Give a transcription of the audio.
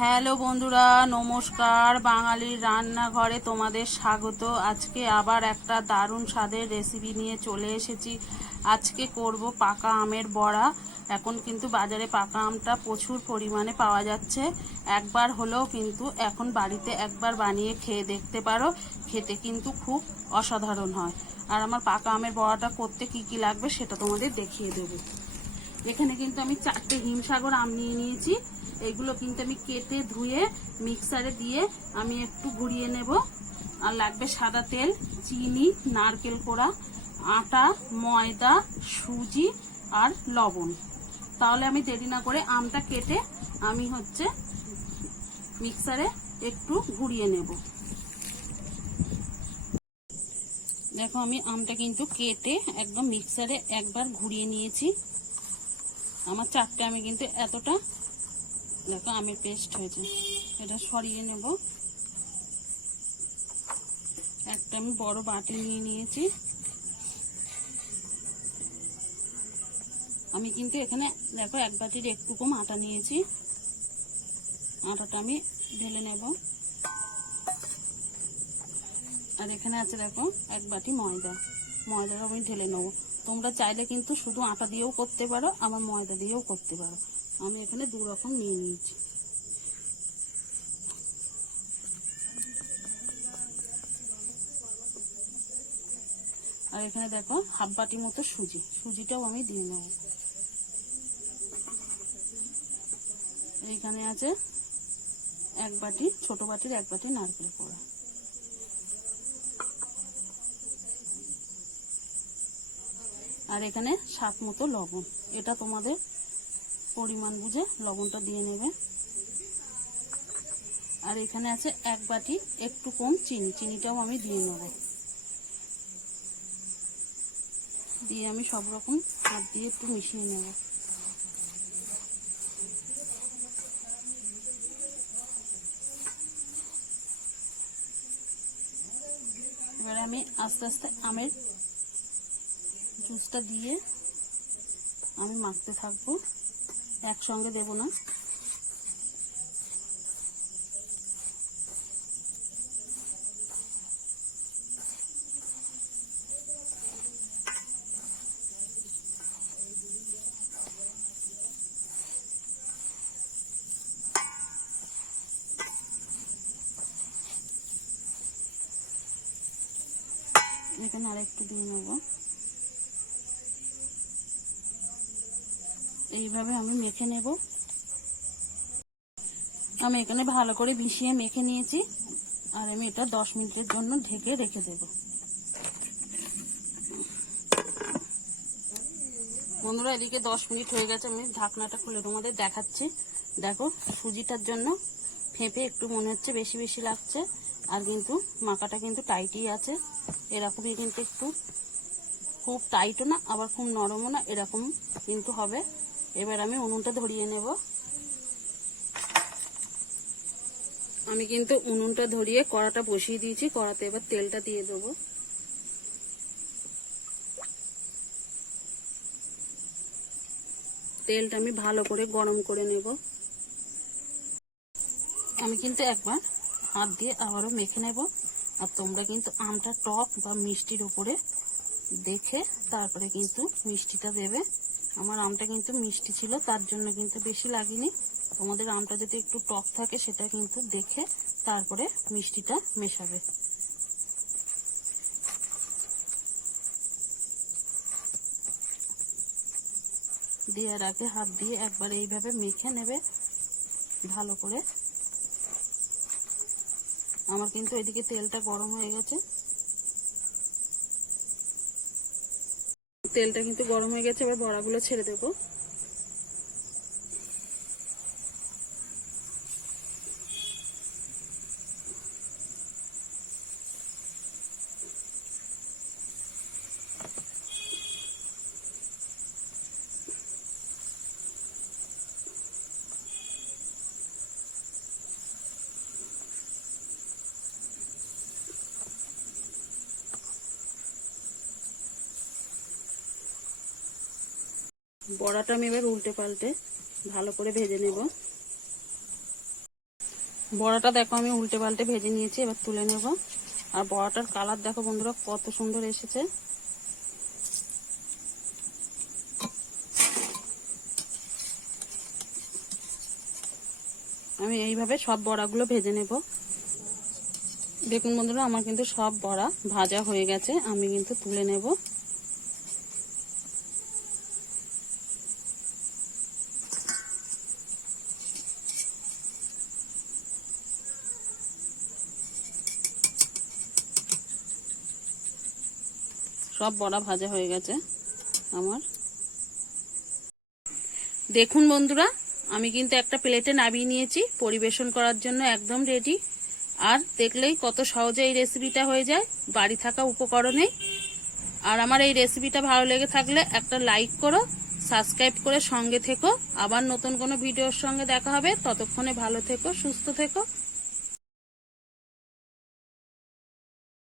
Hello বন্ধুরা, নমস্কার। বাঙালির রান্নাঘরে তোমাদের স্বাগত। আজকে আবার একটা দারুণ স্বাদের রেসিপি নিয়ে চলে এসেছি। আজকে করব পাকা আমের বড়া। এখন কিন্তু বাজারে পাকা আমটা প্রচুর পরিমাণে পাওয়া যাচ্ছে। একবার হলেও কিন্তু এখন বাড়িতে একবার বানিয়ে খেয়ে দেখতে পারো। খেতে কিন্তু খুব অসাধারণ হয়। আর আমার পাকা আমের বড়াটা করতে কি কি লাগবে সেটা তোমাদের দেখিয়ে দেবো। এখানে কিন্তু আমি চারটে হিমসাগর আম নিয়ে নিয়েছি। এগুলো কিন্তু আমি কেটে ধুয়ে মিক্সারে দিয়ে আমি একটু ঘুরিয়ে নেব। আর লাগবে সাদা তেল, চিনি, নারকেল কোড়া, আটা, ময়দা, সুজি আর লবণ। তাহলে আমি দেরি না করে আমটা কেটে আমি হচ্ছে মিক্সারে একটু ঘুরিয়ে নেব। দেখো আমি আমটা কিন্তু কেটে একদম মিক্সারে একবার ঘুরিয়ে নিয়েছি। আমার চারটে আমি কিন্তু এতটা দেখো, আমের পেস্ট হয়েছে। এটা সরিয়ে নেব। একটা আমি বড় বাটি নিয়ে নিয়েছি। আমি কিন্তু এখানে, দেখো, এক বাটির একটু কম আটা নিয়েছি। আটাটা আমি ঢেলে নেব। আর এখানে আছে, দেখো, এক বাটি ময়দা। ময়দাটা আমি ঢেলে নেব। তোমরা চাইলে কিন্তু শুধু আটা দিয়েও করতে পারো, আবার ময়দা দিয়েও করতে পারো। আমি এখানে দু রকম নিয়ে নিয়েছি। আর এখানে দেখো হাফ বাটি মতো সুজি। সুজিটাও আমি দিয়ে নেব। এইখানে আছে এক বাটি, ছোট বাটির এক বাটি নারকেল কোড়া। আর এখানে স্বাদ মতো লবণ। এটা তোমাদের পরিমাণ বুঝে লবণটা দিয়ে নেবে। আর এখানে আছে এক বাটি একটু কম চিনি, চিনিটাও আমি দিয়ে নেব। দিয়ে আমি সব রকম হাত দিয়ে একটু মিশিয়ে নেব। এবারে আমি আস্তে আস্তে আমের জুসটা দিয়ে আমি মাখতে থাকব। একসঙ্গে দেব না। এখানে আরেকটু দিয়ে নেব। এইভাবে আমি মেখে নেব। আমি এখানে ভালো করে মিশিয়ে মেখে নিয়েছি। আর আমি এটা দশ মিনিটের জন্য ঢেকে রেখে দেব। বন্ধুরা, এদিকে দশ মিনিট হয়ে গেছে। আমি ঢাকনাটা খুলে তোমাদের দেখাচ্ছি। দেখো, সুজিটার জন্য ফেঁপে একটু মনে হচ্ছে বেশি বেশি লাগছে। আর কিন্তু মাখাটা কিন্তু টাইটই আছে। এরকমই কিন্তু একটু খুব টাইটও না, আবার খুব নরমও না, এরকম কিন্তু হবে। এবার আমি উনুনটা ধরিয়ে নেব। আমি কিন্তু উনুনটা ধরিয়ে কড়াটা বসিয়ে দিয়েছি, কড়াতে এবার তেলটা দিয়ে দেবো। তেলটা আমি ভালো করে গরম করে নেব। আমি কিন্তু একবার হাত দিয়ে আবারও মেখে নেব। আর তোমরা কিন্তু আমটা টক বা মিষ্টির উপরে দেখে তারপরে কিন্তু মিষ্টিটা দেবে। আমার আমটা কিন্তু মিষ্টি ছিল, তার জন্য কিন্তু বেশি লাগেনি। তোমাদের আমটা যদি একটু টক থাকে, সেটা কিন্তু দেখে তারপরে মিষ্টিটা মেশাবে। দেওয়ার আগে হাত দিয়ে একবার এইভাবে মেখে নেবে, ভালো করে। আমার কিন্তু এদিকে তেলটা গরম হয়ে গেছে। তেলটা কিন্তু গরম হয়ে গেছে এবার বড়াগুলো ছেড়ে দেবো। বড়াটা আমি এবার উল্টে পাল্টে ভালো করে ভেজে নেব। বড়াটা দেখো আমি উল্টে পাল্টে ভেজে নিয়েছি, এবার তুলে নেব। আর বড়াটার কালার দেখো বন্ধুরা, কত সুন্দর এসেছে। আমি এইভাবে সব বড়াগুলো ভেজে নেব। দেখুন বন্ধুরা, আমার কিন্তু সব বড়া ভাজা হয়ে গেছে, আমি কিন্তু তুলে নেব। সব বড়া ভাজা হয়ে গেছে আমার। দেখুন বন্ধুরা, আমি কিন্তু একটা প্লেটে নামিয়ে নিয়েছি, পরিবেশন করার জন্য একদম রেডি আর দেখলেই কত সহজে এই রেসিপিটা হয়ে যায়, বাড়ি থাকা উপকরণে। আর আমার এই রেসিপিটা ভালো লেগে থাকলে একটা লাইক করো সাবস্ক্রাইব করে সঙ্গে থেকো। আবার নতুন কোনো ভিডিওর সঙ্গে দেখা হবে, ততক্ষণে ভালো থেকো, সুস্থ থেকো।